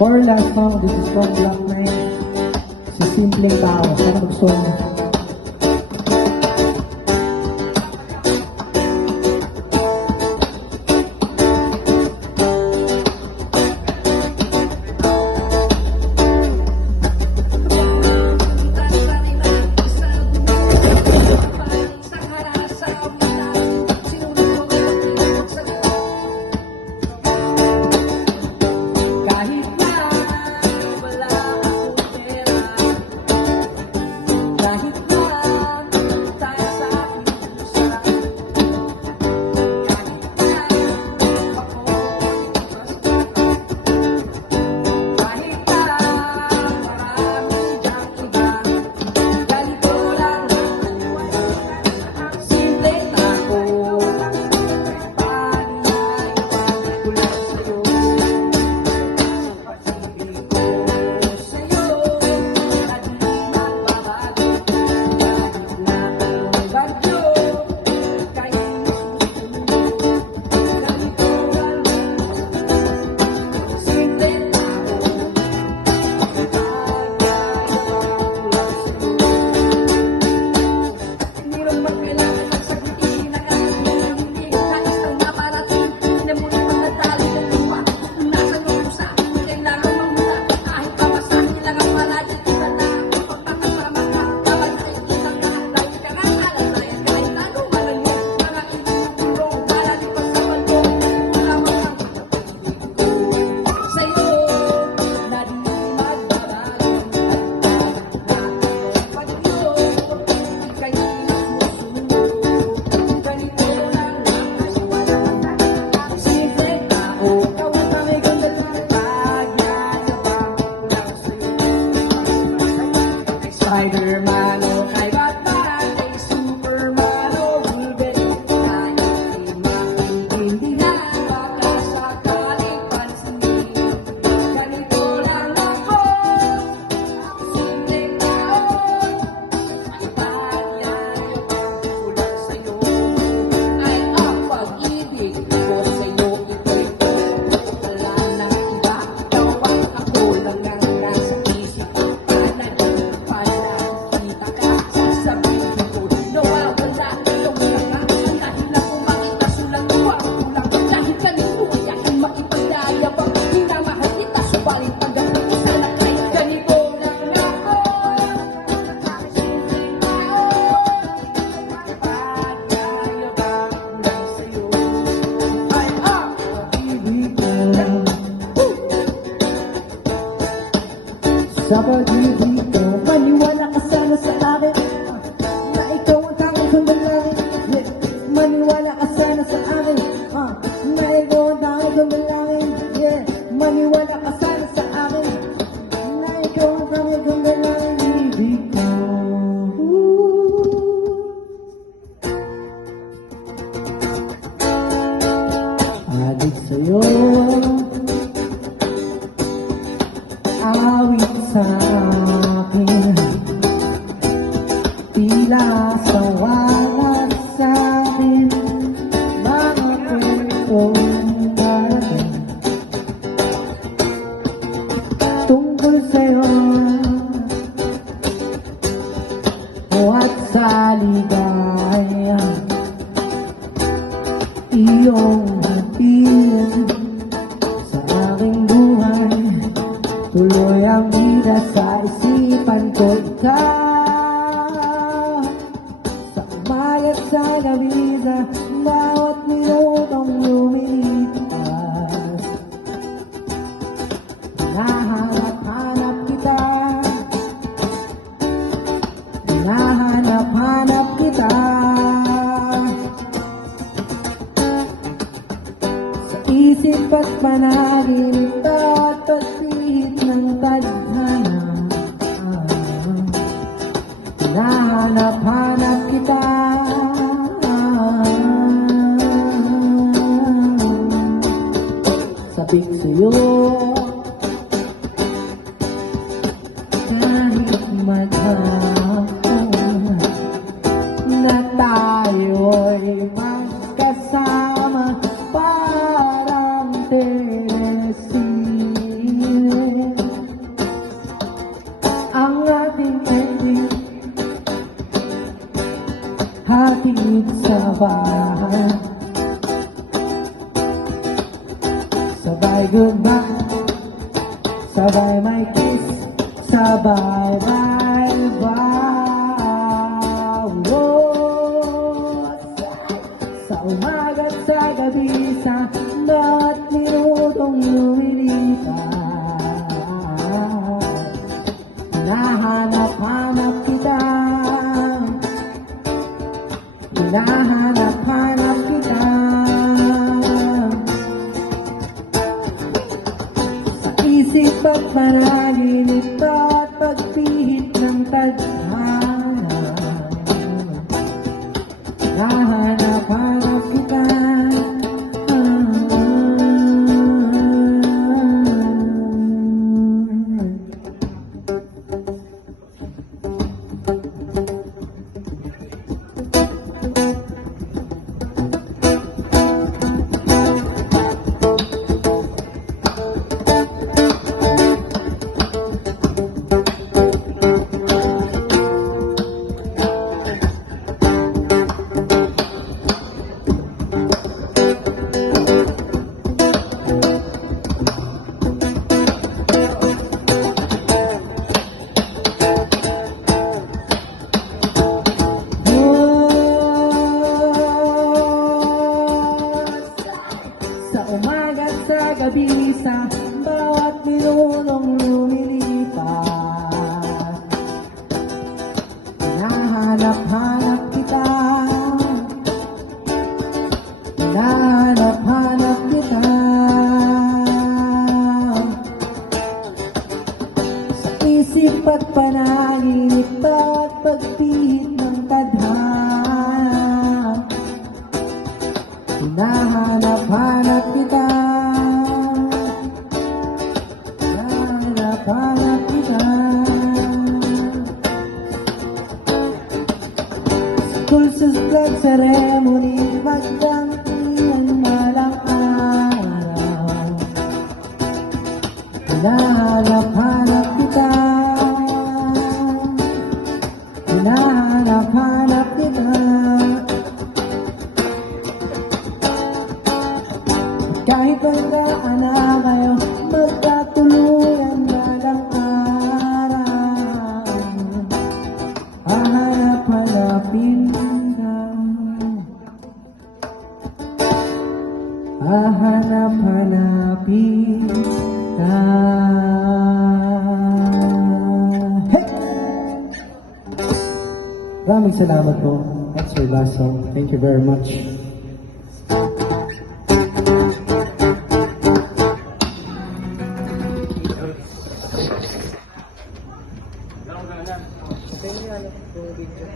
For last song, this is from Black Knight. Si Simpleng Tao. Sana gusto mo. Spider-Man o kay Batman, kay Superman o Wolverine, tayo ay maintindihan, baka sakaling pansinin. Ganito lang ako, simpleng tao, ipagyayabang ko lang sa'yo, ay ang pag-ibig ko sa'yo, ito'y ko, wala nang iba, ikaw at ako lang ang nasa isip ko. Sa pag-ibig ko, maniwala ka sana sa akin, na ikaw ang tanging sundalangin. Yeah. Maniwala ka sana sa akin, na ikaw ang tanging sundalangin. Yeah. Maniwala ka sana sa akin, na ikaw ang tanging sundalangin. Ibig ko. Adik sa'yo, awit sa akin, tila sawangan sa akin, mga kwentong darating tungkol sa'yo at sa ligaya, iyong hatid sa aking buhay. Tuloy ang bida sa isipan ko, ikaw sa umagat sa gabi na bawat minutong lumilipas. Hinahanap-hanap kita, hinahanap-hanap kita, sa isip at panaginip at pagpihit ng tadhana. Hinahanap-hanap kita, sabik sa'yo, kahit maghapon na tayo'y magkasama, parang telesine. hatid sa bahay. Sabay goodbye, sabay may kiss, sabay bye-bye. Oh, sa umaga't sa gabi, sa bawat minutong lumilipas, hinahanap-hanap kita, hinahanap-hanap kita. Sa isip at panaginip at pagpihit ng tadhana, hinahanap-hanap kita. Sa umaga't sa gabi, sa bawat minutong lumilipas, hinahanap-hanap kita, hinahanap-hanap kita. Sa isip at panaginip at pagpihit ng tadhana, hinahanap-hanap kita, hinahanap-hanap kita. Sa pulsos at ceremony, magdangkilan malang araw, hinahanap-hanap kita, hinahanap-hanap kita. Kahit hanggaan na kayo, magkatuluyan na lang araw, hahanap-hanapin ka, hahanap-hanapin ka. Hey! Maraming salamat po. That's your last song. Thank you very much. Sa inyo, ano, yung video.